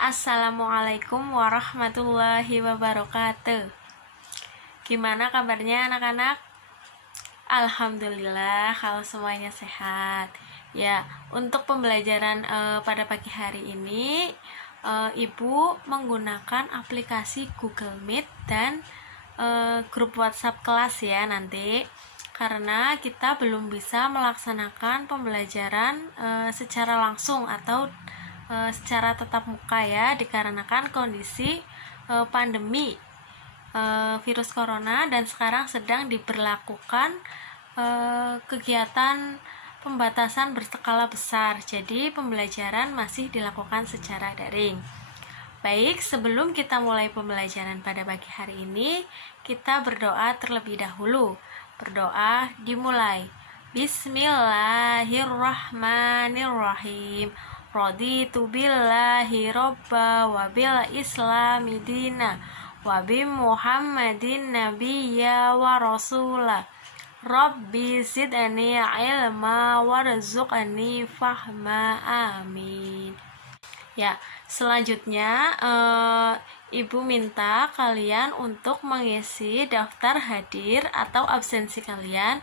Assalamualaikum warahmatullahi wabarakatuh. Gimana kabarnya anak-anak? Alhamdulillah kalau semuanya sehat. Ya, untuk pembelajaran pada pagi hari ini Ibu menggunakan aplikasi Google Meet dan grup WhatsApp kelas ya nanti. Karena kita belum bisa melaksanakan pembelajaran secara langsung atau secara tatap muka ya, dikarenakan kondisi pandemi virus corona dan sekarang sedang diberlakukan kegiatan pembatasan berskala besar. Jadi pembelajaran masih dilakukan secara daring. Baik, sebelum kita mulai pembelajaran pada pagi hari ini, kita berdoa terlebih dahulu. Berdoa dimulai. Bismillahirrahmanirrahim. Raditu billahi robba wa bil islami dina wa bi muhammadin nabiyya wa rasula. Rabbi zidni ilma warzuqni fahma, amin. Ya, selanjutnya Ibu minta kalian untuk mengisi daftar hadir atau absensi kalian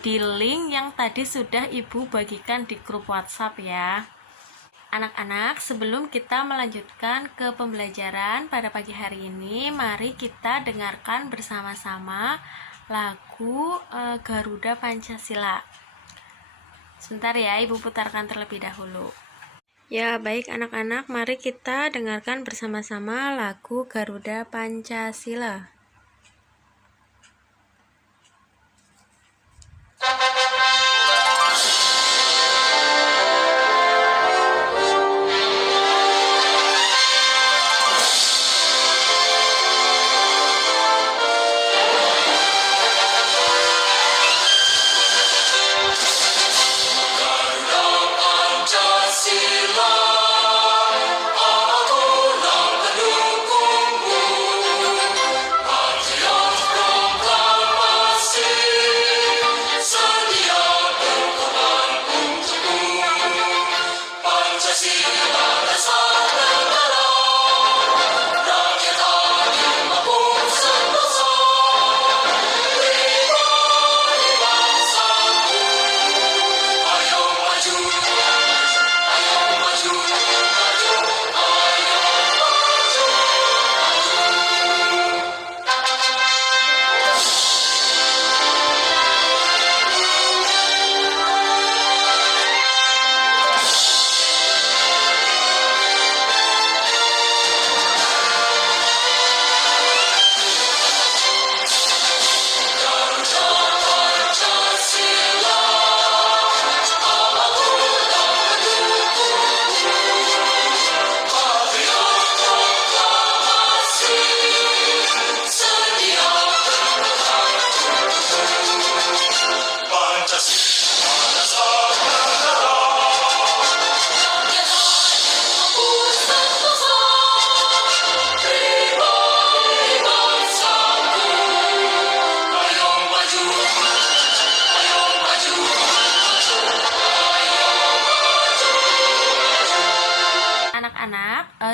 di link yang tadi sudah Ibu bagikan di grup WhatsApp ya. Anak-anak, sebelum kita melanjutkan ke pembelajaran pada pagi hari ini, mari kita dengarkan bersama-sama lagu Garuda Pancasila. Sebentar ya, Ibu putarkan terlebih dahulu. Ya, baik anak-anak, mari kita dengarkan bersama-sama lagu Garuda Pancasila.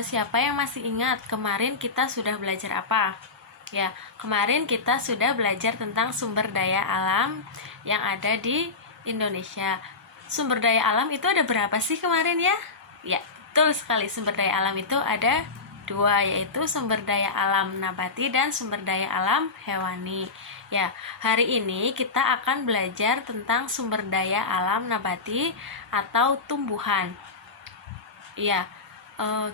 Siapa yang masih ingat kemarin kita sudah belajar apa? Ya, kemarin kita sudah belajar tentang sumber daya alam yang ada di Indonesia. Sumber daya alam itu ada berapa sih kemarin ya? Ya, betul sekali, sumber daya alam itu ada dua, yaitu sumber daya alam nabati dan sumber daya alam hewani. Ya, hari ini kita akan belajar tentang sumber daya alam nabati atau tumbuhan. Ya,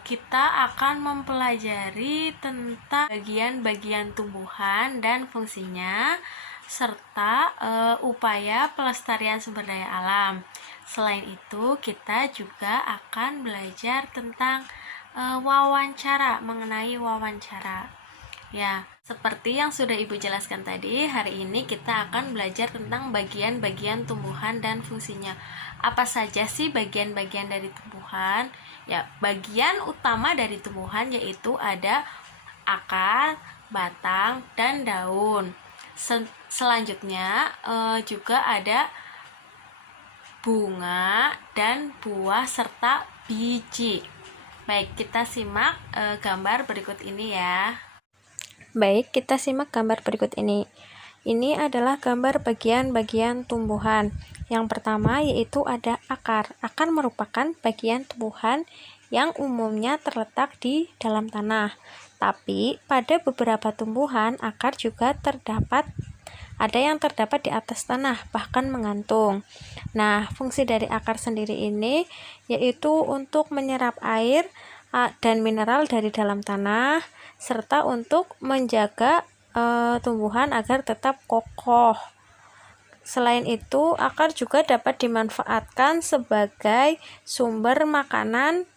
kita akan mempelajari tentang bagian-bagian tumbuhan dan fungsinya serta upaya pelestarian sumber daya alam. Selain itu, kita juga akan belajar tentang mengenai wawancara. Ya, seperti yang sudah Ibu jelaskan tadi, hari ini kita akan belajar tentang bagian-bagian tumbuhan dan fungsinya. Apa saja sih bagian-bagian dari tumbuhan? Ya, bagian utama dari tumbuhan yaitu ada akar, batang, dan daun. Selanjutnya juga ada bunga dan buah serta biji. Baik, kita simak gambar berikut ini ya. Baik, kita simak gambar berikut ini. Ini adalah gambar bagian-bagian tumbuhan. Yang pertama yaitu ada akar. Akar merupakan bagian tumbuhan yang umumnya terletak di dalam tanah. Tapi pada beberapa tumbuhan akar juga ada yang terdapat di atas tanah, bahkan menggantung. Nah, fungsi dari akar sendiri ini yaitu untuk menyerap air dan mineral dari dalam tanah, serta untuk menjaga tumbuhan agar tetap kokoh. Selain itu, akar juga dapat dimanfaatkan sebagai sumber makanan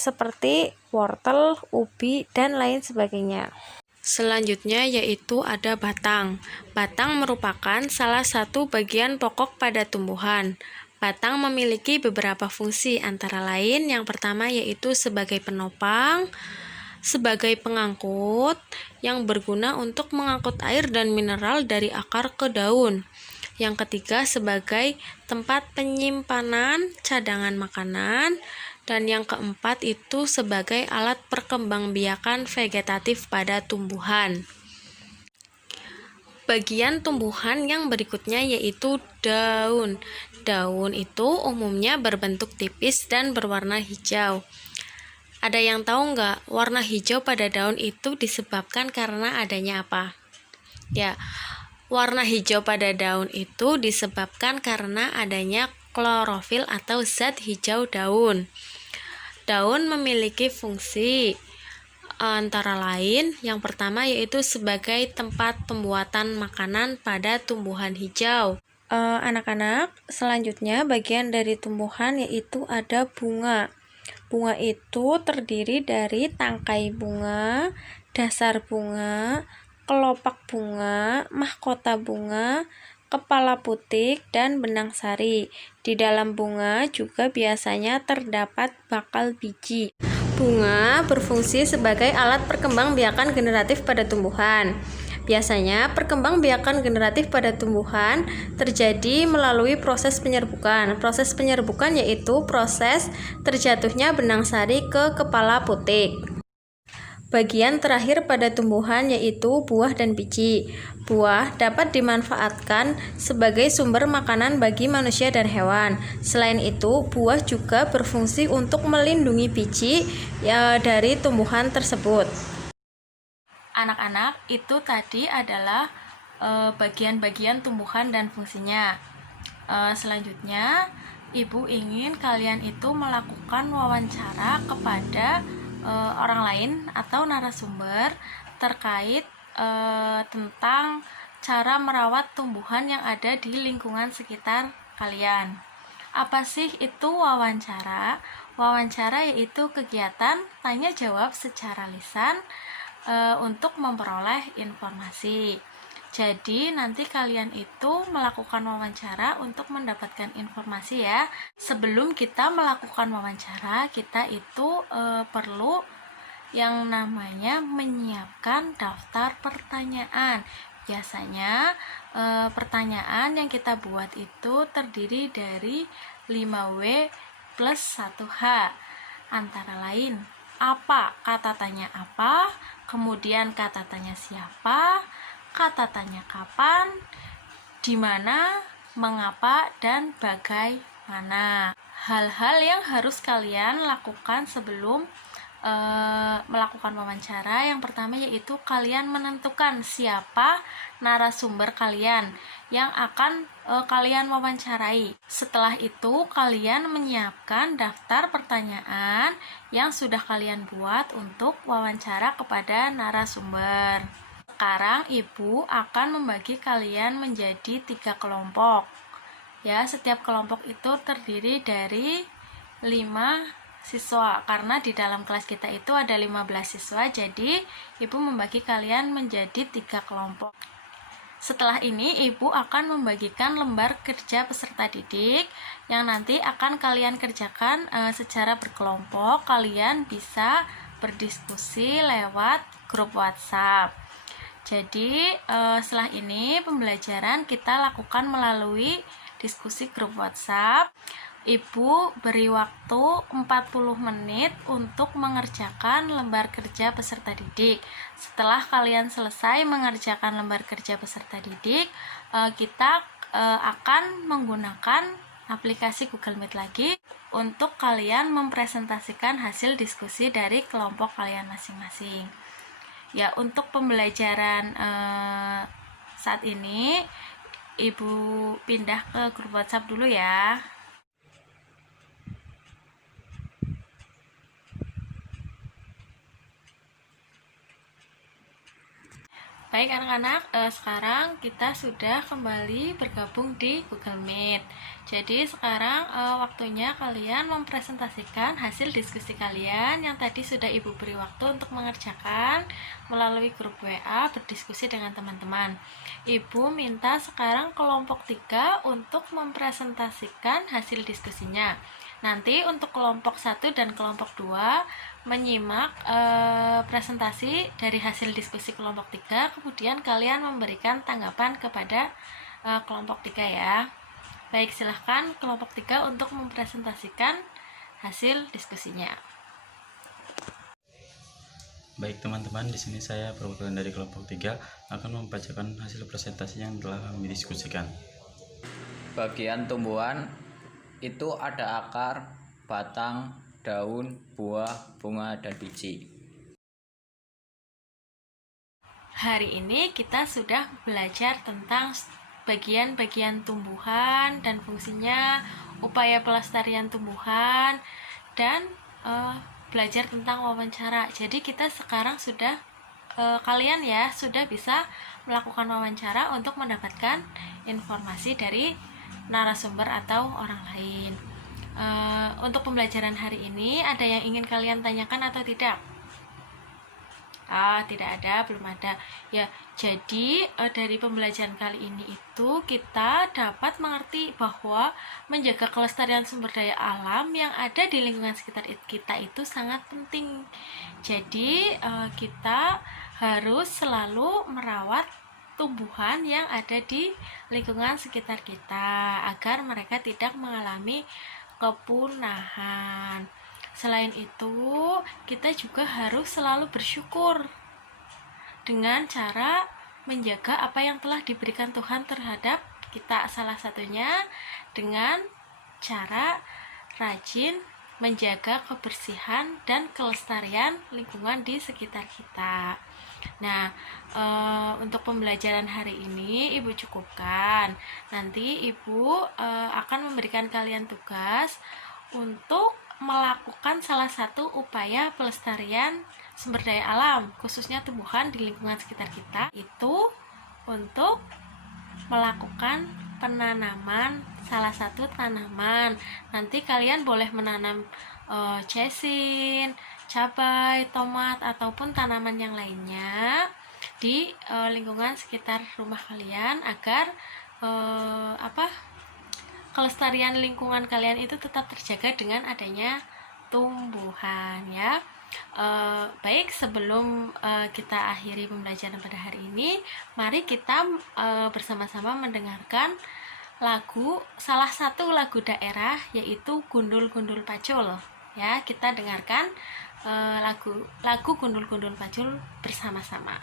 seperti wortel, ubi, dan lain sebagainya. Selanjutnya yaitu ada batang. Batang merupakan salah satu bagian pokok pada tumbuhan. Batang memiliki beberapa fungsi, antara lain yang pertama yaitu sebagai penopang, sebagai pengangkut yang berguna untuk mengangkut air dan mineral dari akar ke daun. Yang ketiga sebagai tempat penyimpanan cadangan makanan. Dan yang keempat itu sebagai alat perkembangbiakan vegetatif pada tumbuhan. Bagian tumbuhan yang berikutnya yaitu daun. Daun itu umumnya berbentuk tipis dan berwarna hijau. Ada yang tahu nggak warna hijau pada daun itu disebabkan karena adanya apa? Ya, warna hijau pada daun itu disebabkan karena adanya klorofil atau zat hijau daun. Daun memiliki fungsi antara lain yang pertama yaitu sebagai tempat pembuatan makanan pada tumbuhan hijau. Anak-anak, selanjutnya bagian dari tumbuhan yaitu ada bunga. Bunga itu terdiri dari tangkai bunga, dasar bunga, kelopak bunga, mahkota bunga, kepala putik, dan benang sari. Di dalam bunga juga biasanya terdapat bakal biji. Bunga berfungsi sebagai alat perkembangbiakan generatif pada tumbuhan. Biasanya, perkembangbiakan generatif pada tumbuhan terjadi melalui proses penyerbukan. Proses penyerbukan yaitu proses terjatuhnya benang sari ke kepala putik. Bagian terakhir pada tumbuhan yaitu buah dan biji. Buah dapat dimanfaatkan sebagai sumber makanan bagi manusia dan hewan. Selain itu, buah juga berfungsi untuk melindungi biji dari tumbuhan tersebut. Anak-anak, itu tadi adalah bagian-bagian tumbuhan dan fungsinya. Selanjutnya, Ibu ingin kalian itu melakukan wawancara kepada orang lain atau narasumber terkait tentang cara merawat tumbuhan yang ada di lingkungan sekitar kalian. Apa sih itu wawancara? Wawancara yaitu kegiatan tanya jawab secara lisan untuk memperoleh informasi. Jadi nanti kalian itu melakukan wawancara untuk mendapatkan informasi ya. Sebelum kita melakukan wawancara, kita itu perlu yang namanya menyiapkan daftar pertanyaan. Biasanya pertanyaan yang kita buat itu terdiri dari 5W plus 1H. Antara lain, apa? Kata tanya apa? Kemudian kata tanya siapa? Kata tanya kapan? Di mana? Mengapa? Dan bagaimana? Hal-hal yang harus kalian lakukan sebelum melakukan wawancara. Yang pertama yaitu kalian menentukan siapa narasumber kalian yang akan kalian wawancarai. Setelah itu kalian menyiapkan daftar pertanyaan yang sudah kalian buat untuk wawancara kepada narasumber. Sekarang Ibu akan membagi kalian menjadi 3 kelompok. Ya, setiap kelompok itu terdiri dari 5 siswa, karena di dalam kelas kita itu ada 15 siswa, jadi Ibu membagi kalian menjadi 3 kelompok. Setelah ini Ibu akan membagikan lembar kerja peserta didik yang nanti akan kalian kerjakan secara berkelompok. Kalian bisa berdiskusi lewat grup WhatsApp. Jadi setelah ini pembelajaran kita lakukan melalui diskusi grup WhatsApp. Ibu beri waktu 40 menit untuk mengerjakan lembar kerja peserta didik. Setelah kalian selesai mengerjakan lembar kerja peserta didik, kita akan menggunakan aplikasi Google Meet lagi untuk kalian mempresentasikan hasil diskusi dari kelompok kalian masing-masing. Ya, untuk pembelajaran saat ini Ibu pindah ke grup WhatsApp dulu ya. Baik anak-anak, sekarang kita sudah kembali bergabung di Google Meet. Jadi sekarang waktunya kalian mempresentasikan hasil diskusi kalian yang tadi sudah Ibu beri waktu untuk mengerjakan melalui grup WA berdiskusi dengan teman-teman. Ibu minta sekarang kelompok 3 untuk mempresentasikan hasil diskusinya. Nanti untuk kelompok 1 dan kelompok 2 menyimak presentasi dari hasil diskusi kelompok 3, kemudian kalian memberikan tanggapan kepada kelompok 3 ya. Baik, silahkan kelompok 3 untuk mempresentasikan hasil diskusinya. Baik teman-teman, di sini saya perwakilan dari kelompok 3 akan membacakan hasil presentasi yang telah kami diskusikan. Bagian tumbuhan itu ada akar, batang, daun, buah, bunga, dan biji. Hari ini kita sudah belajar tentang bagian-bagian tumbuhan dan fungsinya, upaya pelestarian tumbuhan, dan belajar tentang wawancara. Jadi kita sekarang sudah kalian ya sudah bisa melakukan wawancara untuk mendapatkan informasi dari narasumber atau orang lain. Untuk pembelajaran hari ini ada yang ingin kalian tanyakan atau tidak? Tidak ada, belum ada. Ya, jadi dari pembelajaran kali ini itu kita dapat mengerti bahwa menjaga kelestarian sumber daya alam yang ada di lingkungan sekitar kita itu sangat penting. Jadi kita harus selalu merawat tumbuhan yang ada di lingkungan sekitar kita agar mereka tidak mengalami kepunahan. Selain itu, kita juga harus selalu bersyukur dengan cara menjaga apa yang telah diberikan Tuhan terhadap kita. Salah satunya dengan cara rajin menjaga kebersihan dan kelestarian lingkungan di sekitar kita. Nah, untuk pembelajaran hari ini Ibu cukupkan. Nanti Ibu akan memberikan kalian tugas untuk melakukan salah satu upaya pelestarian sumber daya alam, khususnya tumbuhan di lingkungan sekitar kita, itu untuk melakukan penanaman salah satu tanaman. Nanti kalian boleh menanam cesin, cabai, tomat, ataupun tanaman yang lainnya di lingkungan sekitar rumah kalian agar kelestarian lingkungan kalian itu tetap terjaga dengan adanya tumbuhan ya. Baik, sebelum kita akhiri pembelajaran pada hari ini, mari kita bersama-sama mendengarkan salah satu lagu daerah, yaitu Gundul Gundul Pacul ya. Kita dengarkan lagu Gundul Gundul Pacul bersama-sama.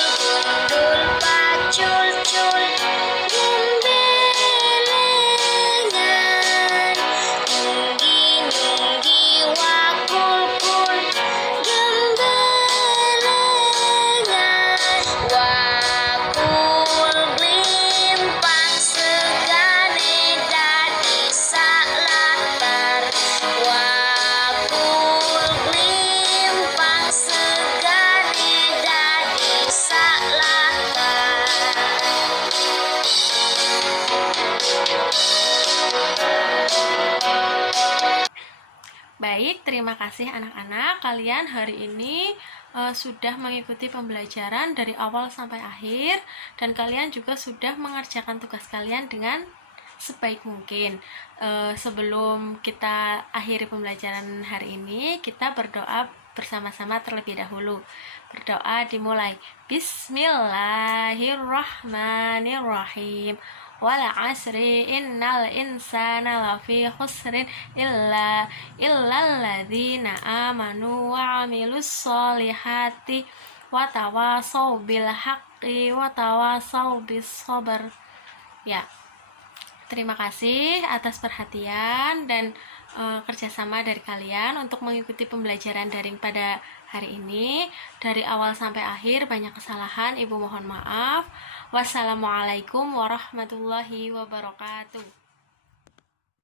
Gundul pacul-cul gembelengan, nunggi-nunggi wakul-kul gembelengan, wakul blimpang segane dadi salatar, wakul blimpang segane dadi salatar. Baik, terima kasih anak-anak. Kalian hari ini sudah mengikuti pembelajaran dari awal sampai akhir, dan kalian juga sudah mengerjakan tugas kalian dengan sebaik mungkin. Sebelum kita akhiri pembelajaran hari ini, kita berdoa bersama-sama terlebih dahulu. Berdoa dimulai. Bismillahirrahmanirrahim. Wal asri innal insana lafi khusrin illal ladzina amanu wa amilus solihati wa tawasau bil haqqi wa tawasau bis sabr. Ya, terima kasih atas perhatian dan kerjasama dari kalian untuk mengikuti pembelajaran daring pada hari ini. Dari awal sampai akhir banyak kesalahan, Ibu mohon maaf. Wassalamualaikum warahmatullahi wabarakatuh.